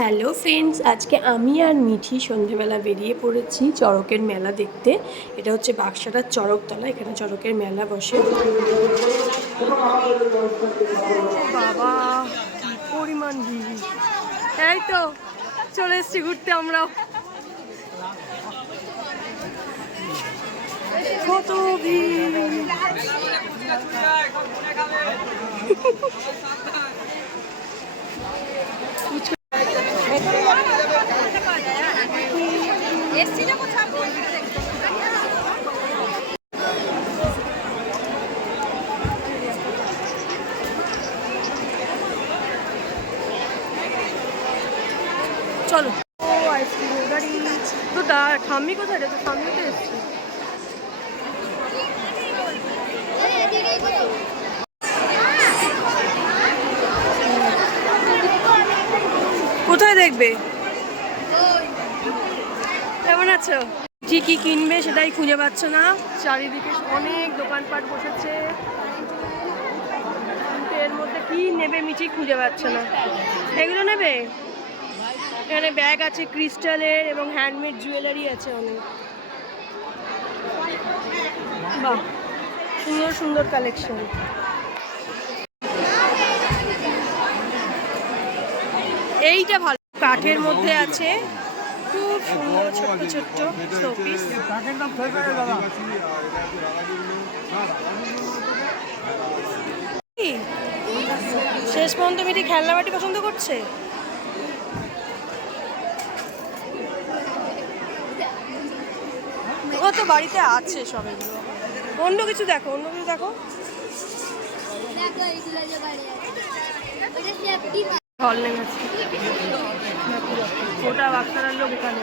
Hello friends আজকে আমি আর মিঠি সন্ধেবেলা বেরিয়ে পড়েছি চড়কের মেলা দেখতে। এটা হচ্ছে বাক্সাটার চড়কতলা, এখানে চড়কের মেলা বসে। বাবা পরিমাণ এই তো, চলে এসছি ঘুরতে আমরা কত ভিড়। চলো ও আইসক্রিমের গাড়ি তো দা, ঠাম্মি কোথায় রে? তো ঠাম্মি তো এসছে। কোথায় দেখবে? আছো? কি কি কিনবে সেটাই খুঁজে পাচ্ছ না? চারিদিকে অনেক দোকানপাট বসেছে। এর মধ্যে কি নেবে মিঠি খুঁজে পাচ্ছ না। এগুলো নেবে? এখানে ব্যাগ আছে ক্রিস্টালের এবং হ্যান্ডমেড জুয়েলারি আছে অনেক। বাহ সুন্দর সুন্দর কালেকশন এইটা ভালো। কাঠের মধ্যে আছে। খুব সুন্দর, ছোট্ট ছোট্ট শোপিস শেষ পর্যন্ত মিটি খেলনা বাটি পছন্দ করছে? ও তো বাড়িতে আছে সব এগুলো। অন্য কিছু দেখো, অন্য কিছু দেখো। হল নেম আছে গোটা বাচ্চারার লোক এখানে।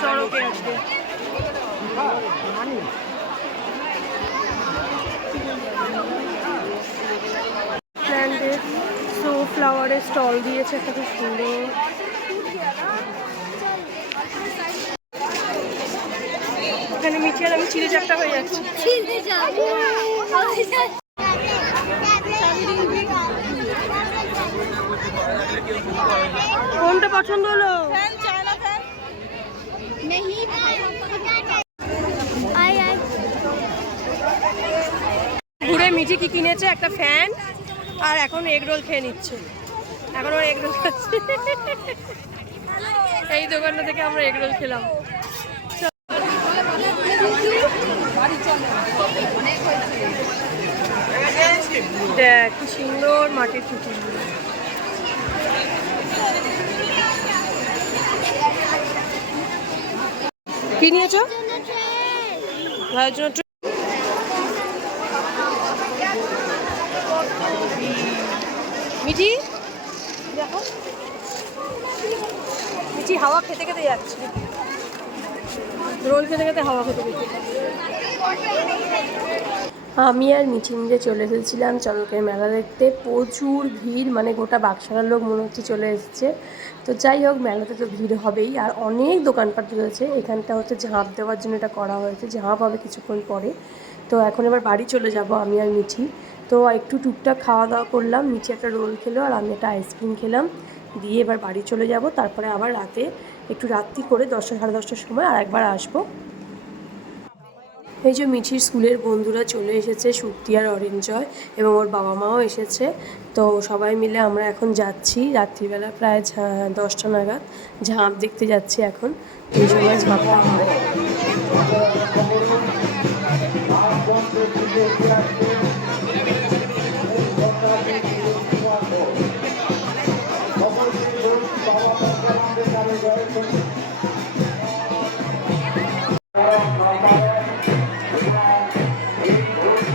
চড়কে আছে। প্ল্যান্টের সো ফ্লাওয়ারের স্টল দিয়েছে একটা খুব সুন্দর। এখানে মিঠি আর আমি চিড়ে চাপটা হয়ে যাচ্ছি। পছন্দ হলো? ঘুরে মিঠি কি কিনেছে? একটা ফ্যান আর এখন এগ রোল খেয়ে নিচ্ছে। এখন ওর এগ রোল খাচ্ছে এই দোকানটা থেকে আমরা এগ রোল খেলাম। দেখ কি সুন্দর মাটির পুতুলগুলো কি নিয়েছো? ভাইয়ের জন্য মিঠি? দেখো। মিঠি হাওয়া খেতে খেতে যাচ্ছে। রোল খেতে খেতে হাওয়া খেতে খেতে। আমি আর মিঠি মিলে চলে এসেছিলাম চড়কের মেলা দেখতে। প্রচুর ভিড় মানে গোটা বাক্সারার লোক মনে হচ্ছে চলে এসেছে। তো যাই হোক, মেলাতে তো ভিড় হবেই। আর অনেক দোকানপাট রয়েছে, এখানটা হচ্ছে ঝাঁপ দেওয়ার জন্য এটা করা হয়েছে। ঝাঁপ হবে কিছুক্ষণ পরে। তো এখন এবার বাড়ি চলে যাব আমি আর মিঠি তো একটু টুকটাক খাওয়া দাওয়া করলাম মিঠি একটা রোল খেলো আর আমি একটা আইসক্রিম খেলাম। দিয়ে এবার বাড়ি চলে যাব, তারপরে আবার রাতে একটু রাত্রি করে দশটা সাড়ে দশটার সময় আর একবার আসব। এই যে মিঠির স্কুলের বন্ধুরা চলে এসেছে সুক্তি আর অরেঞ্জয় এবং ওর বাবা মাও এসেছে। তো সবাই মিলে আমরা এখন যাচ্ছি রাত্রিবেলা প্রায় দশটা নাগাদ। ঝাঁপ দেখতে যাচ্ছি এখন। এই সময় ঝাঁপটা হয়।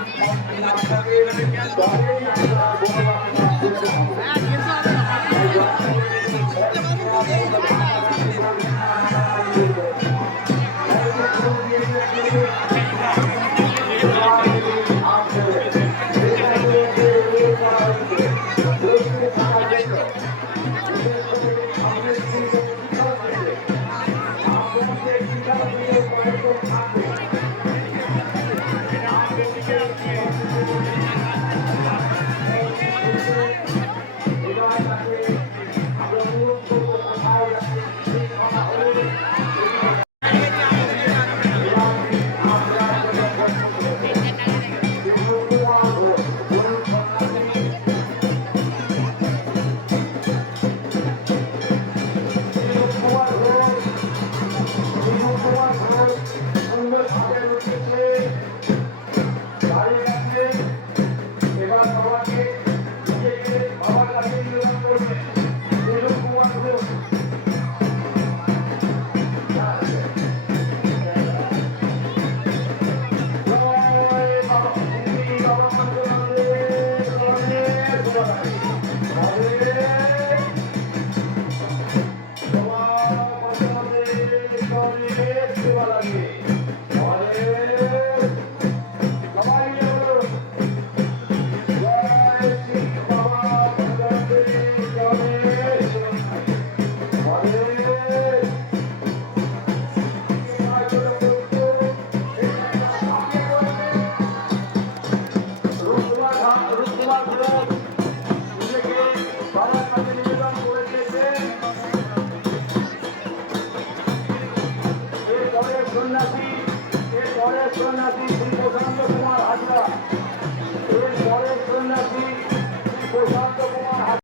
I'm not going to be able to get the money.